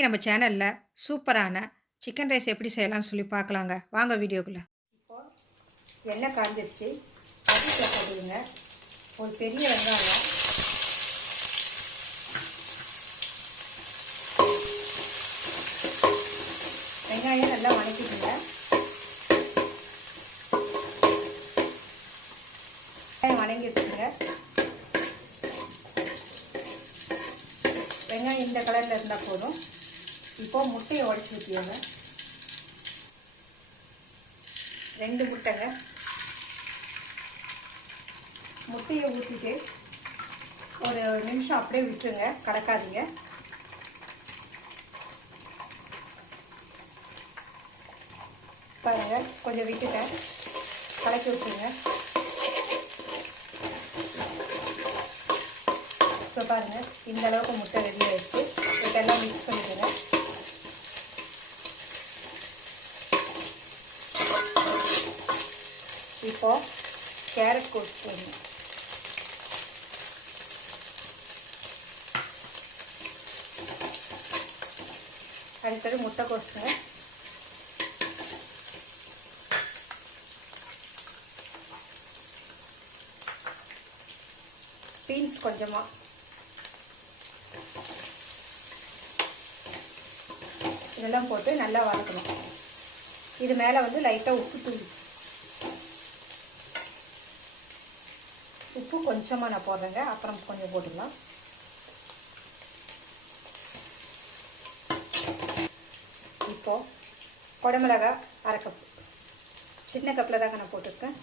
இன்றைக்கி நம்ம சேனலில் சூப்பரான சிக்கன் ரைஸ் எப்படி செய்யலாம்னு சொல்லி பார்க்கலாங்க. வாங்க வீடியோக்குள்ளே. இப்போது எண்ணெய் காஞ்சிருச்சு. அதுக்கு போடுங்க ஒரு பெரிய வெங்காயம். வெங்காயம் நல்லா வணக்கிடுங்க. வெங்காயம் வெங்காயம் இந்த கலரில் இருந்தால் போதும். இப்போது முட்டையை உடச்சி ஊற்றிடுங்க ரெண்டு முட்டைங்க. முட்டையை ஊற்றிட்டு ஒரு நிமிஷம் அப்படியே விட்டுருங்க. கலக்காதீங்க. பாருங்க கொஞ்சம் விட்டுட்டேன். கலக்கி விட்டுருங்க. இப்போ பாருங்கள் இந்த அளவுக்கு முட்டை ரெடி ஆகிடுச்சு இதெல்லாம் மிக்ஸ் பண்ணிக்கோங்க இப்போ கேரட் கொடுத்துருங்க அடுத்தது முட்டை பீன்ஸ் கொஞ்சமாக இதெல்லாம் போட்டு நல்லா வதக்கணும். இது மேலே வந்து லைட்டாக உப்பு தூள் உப்பு கொஞ்சமாக நான் போடுறேங்க. அப்புறம் கொஞ்சம் போட்டுக்கலாம். இப்போது குடமிளகா அரை கப் சின்ன கப்பில் தாங்க நான் போட்டிருக்கேன்.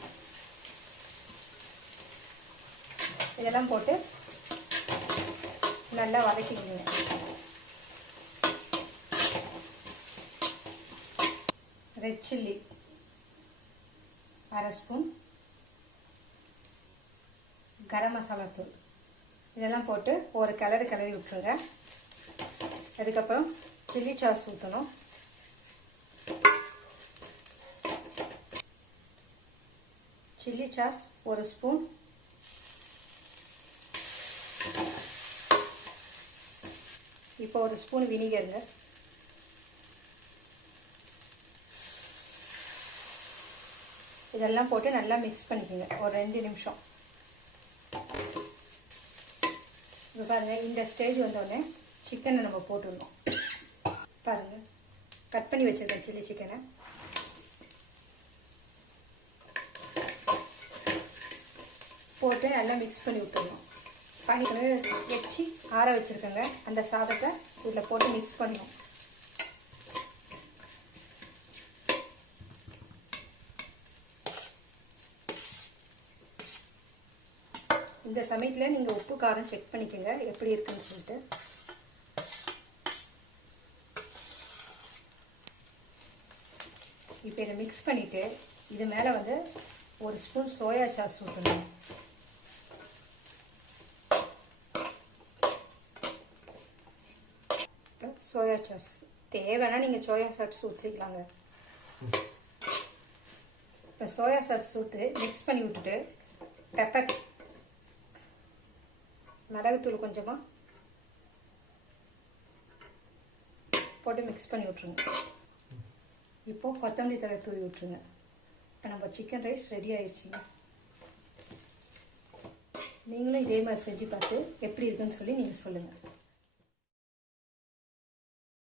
இதெல்லாம் போட்டு நல்லா வதக்கிக்கோங்க. ரெட் சில்லி அரை ஸ்பூன் கரம் மசாலா தூள். இதெல்லாம் போட்டு ஒரு கிளறு கிளறி விட்டுருங்க. அதுக்கப்புறம் சில்லி சாஸ் ஊற்றணும் சில்லி சாஸ் ஒரு ஸ்பூன் இப்போ ஒரு ஸ்பூன் வினிகருங்க இதெல்லாம் போட்டு நல்லா மிக்ஸ் பண்ணிக்கோங்க. ஒரு ரெண்டு நிமிஷம். இப்போ பாருங்கள் இந்த ஸ்டேஜ் வந்தோடனே சிக்கனை நம்ம போட்டுடணும். பாருங்கள் கட் பண்ணி வச்சுருக்கேன் சில்லி சிக்கனை போட்டு நல்லா மிக்ஸ் பண்ணி விட்டுருவோம் பானிக்குழம்பு வச்சு ஆற வச்சுருக்கேங்க அந்த சாதத்தை இதில் போட்டு மிக்ஸ் பண்ணுவோம் இந்த சமயத்தில் நீங்கள் உப்பு காரம் செக் பண்ணிக்கோங்க. எப்படி இருக்குன்னு சொல்லிட்டு. இப்போ இதை மிக்ஸ் பண்ணிவிட்டு இது மேலே வந்து ஒரு ஸ்பூன் சோயா சாஸ் ஊற்றணும் சோயா சாஸ் தேவைன்னா நீங்கள் சோயா சாஸ் ஊற்றிக்கலாங்க இப்போ சோயா சாஸ் ஊற்று மிக்ஸ் பண்ணி விட்டுட்டு பெப்பர் மிளகுத்தூள் கொஞ்சமாக போட்டு மிக்ஸ் பண்ணி விட்ருங்க இப்போது கொத்தமல்லி தழை தூவி விட்ருங்க இப்போ நம்ம சிக்கன் ரைஸ் ரெடி ஆயிடுச்சுங்க. நீங்களும் இதே மாதிரி செஞ்சு பார்த்து எப்படி இருக்குன்னு சொல்லி நீங்கள் சொல்லுங்கள்